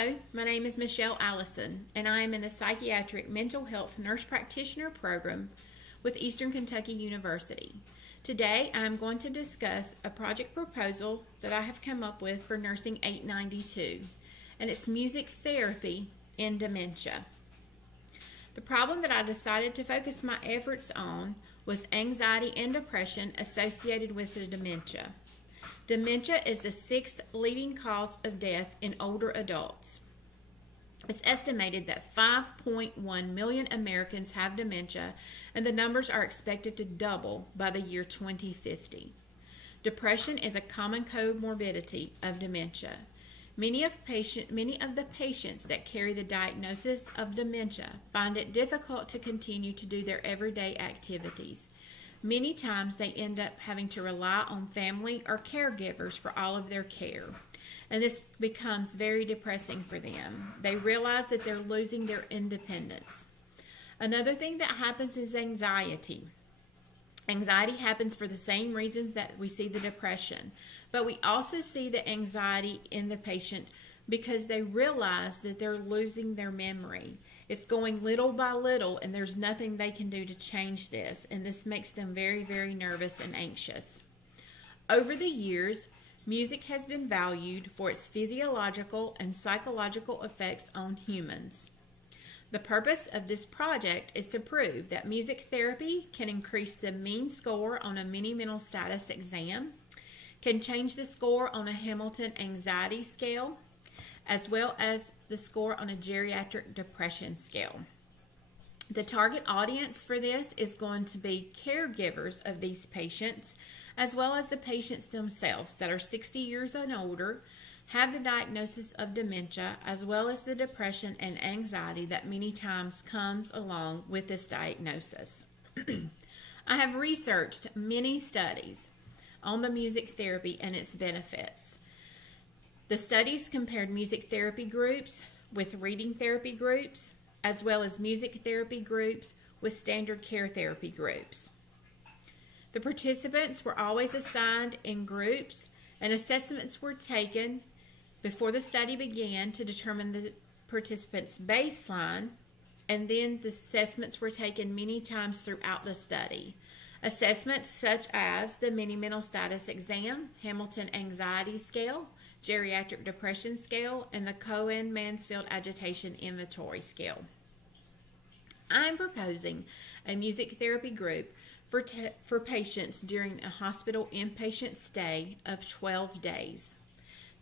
Hello, my name is Michelle Allison, and I am in the Psychiatric Mental Health Nurse Practitioner program with Eastern Kentucky University. Today, I am going to discuss a project proposal that I have come up with for Nursing 892, and it's music therapy in dementia. The problem that I decided to focus my efforts on was anxiety and depression associated with the dementia. Dementia is the sixth leading cause of death in older adults. It's estimated that 5.1 million Americans have dementia, and the numbers are expected to double by the year 2050. Depression is a common comorbidity of dementia. Many of the patients that carry the diagnosis of dementia find it difficult to continue to do their everyday activities. Many times they end up having to rely on family or caregivers for all of their care, and this becomes very depressing for them. They realize that they're losing their independence. Another thing that happens is anxiety. Anxiety happens for the same reasons that we see the depression, but we also see the anxiety in the patient because they realize that they're losing their memory. It's going little by little, and there's nothing they can do to change this, and this makes them very, very nervous and anxious. Over the years, music has been valued for its physiological and psychological effects on humans. The purpose of this project is to prove that music therapy can increase the mean score on a mini mental status exam, can change the score on a Hamilton anxiety scale, as well as the score on a geriatric depression scale. The target audience for this is going to be caregivers of these patients, as well as the patients themselves that are 60 years and older, have the diagnosis of dementia, as well as the depression and anxiety that many times comes along with this diagnosis. I have researched many studies on the music therapy and its benefits. The studies compared music therapy groups with reading therapy groups, as well as music therapy groups with standard care therapy groups. The participants were always assigned in groups, and assessments were taken before the study began to determine the participants' baseline, and then the assessments were taken many times throughout the study. Assessments such as the mini mental status exam, Hamilton anxiety scale, geriatric depression scale, and the Cohen-Mansfield agitation inventory scale. I'm proposing a music therapy group for patients during a hospital inpatient stay of 12 days.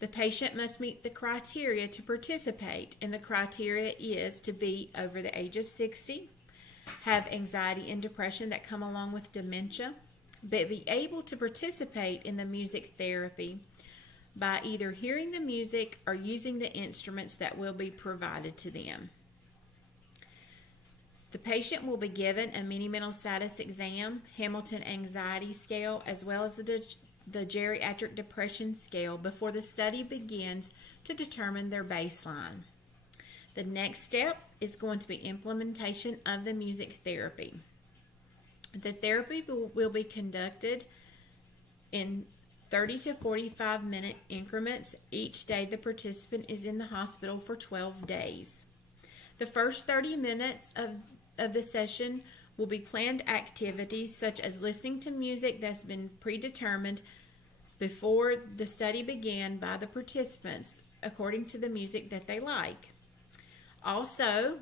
The patient must meet the criteria to participate, and the criteria is to be over the age of 60, have anxiety and depression that come along with dementia, but be able to participate in the music therapy by either hearing the music or using the instruments that will be provided to them. The patient will be given a mini mental status exam, Hamilton anxiety scale, as well as the geriatric depression scale before the study begins to determine their baseline. The next step is going to be implementation of the music therapy. The therapy will be conducted in 30 to 45 minute increments each day the participant is in the hospital for 12 days. The first 30 minutes of the session will be planned activities such as listening to music that's been predetermined before the study began by the participants according to the music that they like. Also,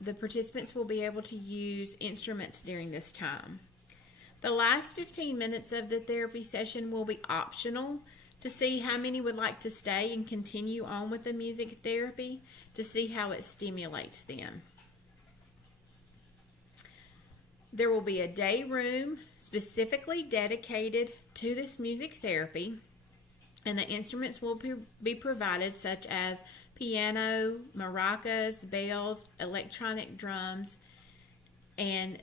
the participants will be able to use instruments during this time. The last 15 minutes of the therapy session will be optional to see how many would like to stay and continue on with the music therapy to see how it stimulates them. There will be a day room specifically dedicated to this music therapy, and the instruments will be provided such as piano, maracas, bells, electronic drums, and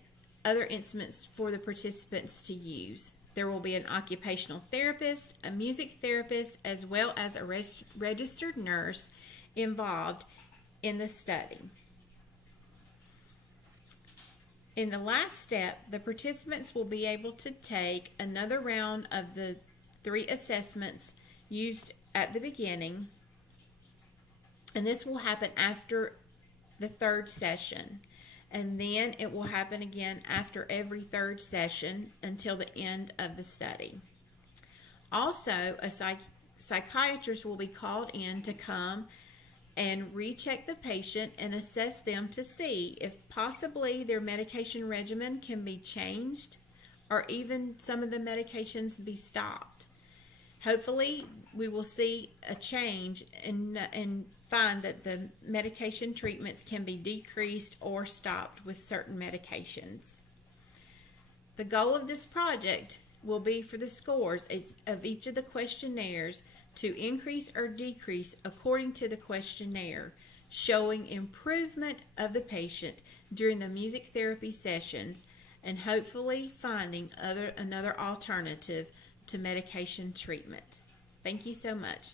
other instruments for the participants to use. There will be an occupational therapist, a music therapist, as well as a registered nurse involved in the study. In the last step, the participants will be able to take another round of the 3 assessments used at the beginning And this will happen after the third session. And then it will happen again after every third session until the end of the study. Also, a psychiatrist will be called in to come and recheck the patient and assess them to see if possibly their medication regimen can be changed or even some of the medications be stopped. Hopefully, we will see a change and find that the medication treatments can be decreased or stopped with certain medications. The goal of this project will be for the scores of each of the questionnaires to increase or decrease according to the questionnaire, showing improvement of the patient during the music therapy sessions and hopefully finding another alternative to medication treatment. Thank you so much.